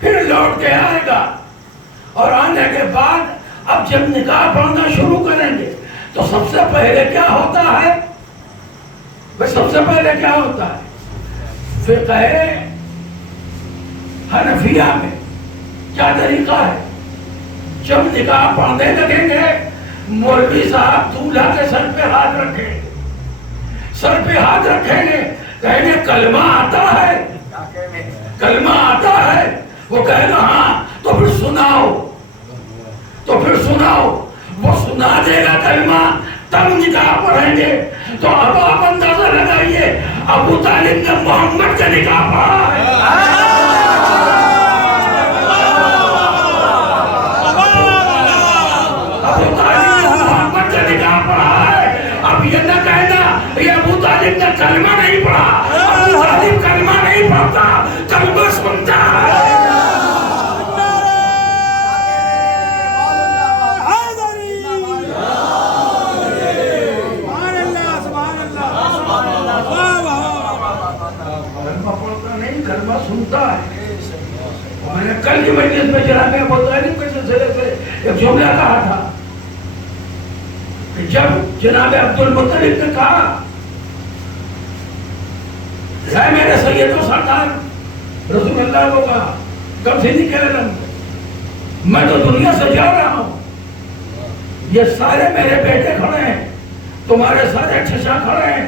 फिर लौट के आएगा और आने के बाद अब जब निकाह पढ़ना शुरू करेंगे तो सबसे पहले क्या होता है? भाई सबसे पहले क्या होता है? फिक़्ह हनफिया में क्या तरीका है? जब निकाह पढ़ने लगेंगे मौलवी साहब दूल्हा के सर पे हाथ रखेंगे, सर पे हाथ रखेंगे, कहेंगे कलमा आता है, कलमा आता है। वो कहेगा हाँ, तो फिर सुनाओ, तो फिर सुनाओ। वो सुना देगा कलमा, तब निकाह पढ़ेंगे। तो अब आप अंदाजा लगाइए अबू तालिब ने मोहम्मद का निकाह पढ़ा है। अबू तालिब ने मोहम्मद का निकाह पढ़ा है। अब ये न कहना ये अबू तालिब ने कलमा नहीं पढ़ा। अबू तालिब कलमा नहीं पढ़ता, कलमा सुनता है। कलमा सुनता है। मैंने कल की मजलिस में जनाब अबू तालिब के सिलसिले से एक जुमला कहा था कि जब जनाब अब्दुल मुत्तलिब ने कहा है मेरे सैयद व सरदार रसूलुल्लाह को कहा कब से नहीं कह रहा मैं तो दुनिया से जा रहा हूँ, ये सारे मेरे बेटे खड़े हैं, तुम्हारे सारे चचा खड़े हैं,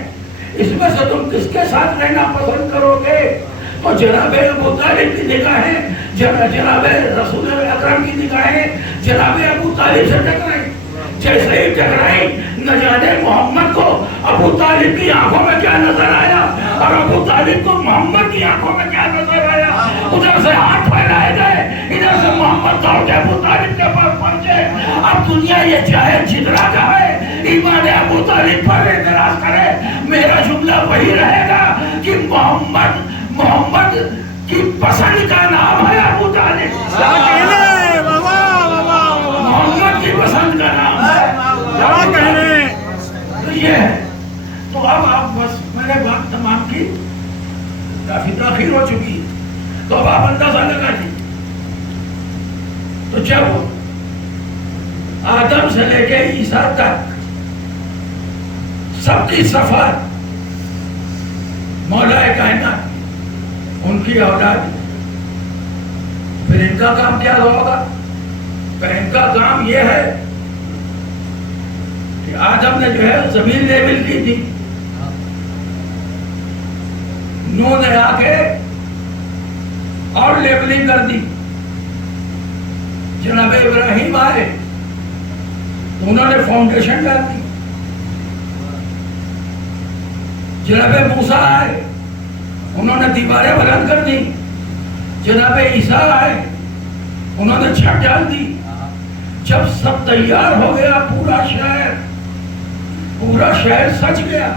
इसमें से तुम किसके साथ रहना पसंद करोगे? तो जनाबे अबू तालिब की निगाहें जनाबे रसूल अकरम की निगाहें जनाबे अबू तालिब से टकराई। जैसे ही टकराई न जाने मोहम्मद को अबू तालिब की आंखों में क्या नजर आया और अबू तालिब को मोहम्मद की आंखों में क्या नजर आया। उधर से हाथ फैलाए गए, इधर से मोहम्मद दौड़ के अबू तालिब के पास पहुंचे। अब दुनिया ये चाहे जितना चाहे ईमान अबू तालिब पर एतराज करे, मेरा जुमला वही रहेगा कि मोहम्मद की पसंद का नाम है अबू तालिब। मोहम्मद की पसंद का नाम है। तो ये है। तो अब आप बस मैंने बात तमाम की, काफी ताखीर हो चुकी है, तो अब आप अंदाजा लगा ली। तो जब आदम से लेके ईसा तक सबकी सफर मौलाए कायनात उनकी औलाद, फिर इनका काम क्या होगा? फिर इनका काम यह है कि आदम ने जो है जमीन लेवल की थी, नूह ने आके और लेवलिंग कर दी। जनाब इब्राहिम आए, उन्होंने फाउंडेशन डाल दी। जनाब मूसा आए, उन्होंने दीवारें बुलंद कर दी। जनाब ईसा आए, उन्होंने छत डाल दी। जब सब तैयार हो गया, पूरा शहर सज गया,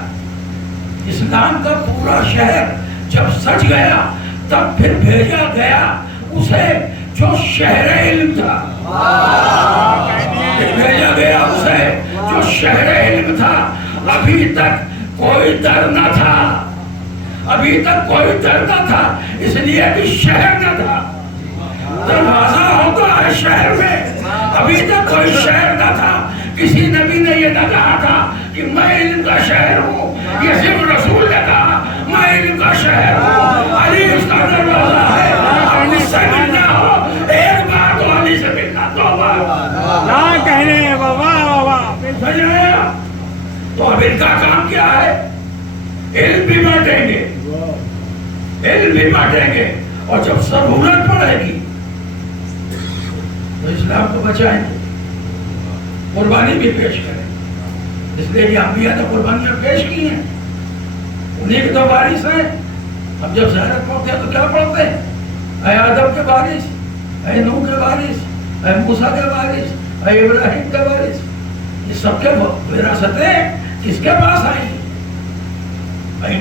इस्लाम का पूरा शहर जब सज गया, तब फिर भेजा गया उसे जो शहर इल्म था। भेजा गया उसे जो शहर इल्म था। अभी तक कोई डर न था, अभी तक कोई डर न था, इसलिए कि शहर न था। दरवाजा होता है शहर में, अभी तक कोई शहर न था। किसी नबी ने ये न कहा था कि मैं इल्म का शहर हूँ, ये सिर्फ रसूल ने कहा मैं इल्म का शहर हूँ। अली उसका दरवाजा है, अब उससे मिलना हो एक बार तो अली से मिलना, दो बार क्या कहने बाबा बाबा। तो अब इनका काम क्या है? इल्म भी बांटेंगे, इल्म भी बांटेंगे, और जब जरूरत पड़ेगी तो इस्लाम को बचाएंगे, कुर्बानी भी पेश करें। इसलिए ये अंबिया ने कुर्बानियां पेश की हैं, उन्हीं की तो बारिश है। अब जब ज़हरत पढ़ते हैं तो क्या पढ़ते हैं? ऐ आदम के बारिश, ऐ नूह के बारिश, ऐ मूसा के बारिश, ऐ इब्राहिम के बारिश। ये सबके विरासतें किसके पास आई?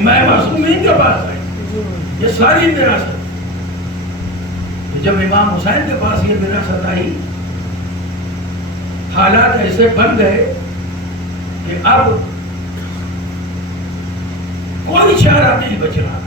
मैं मासूमीन के पास आई। ये सारी विरासत जब इमाम हुसैन के पास ये विरासत आई, हालात ऐसे बन गए कि अब कोई चारा नहीं बच रहा।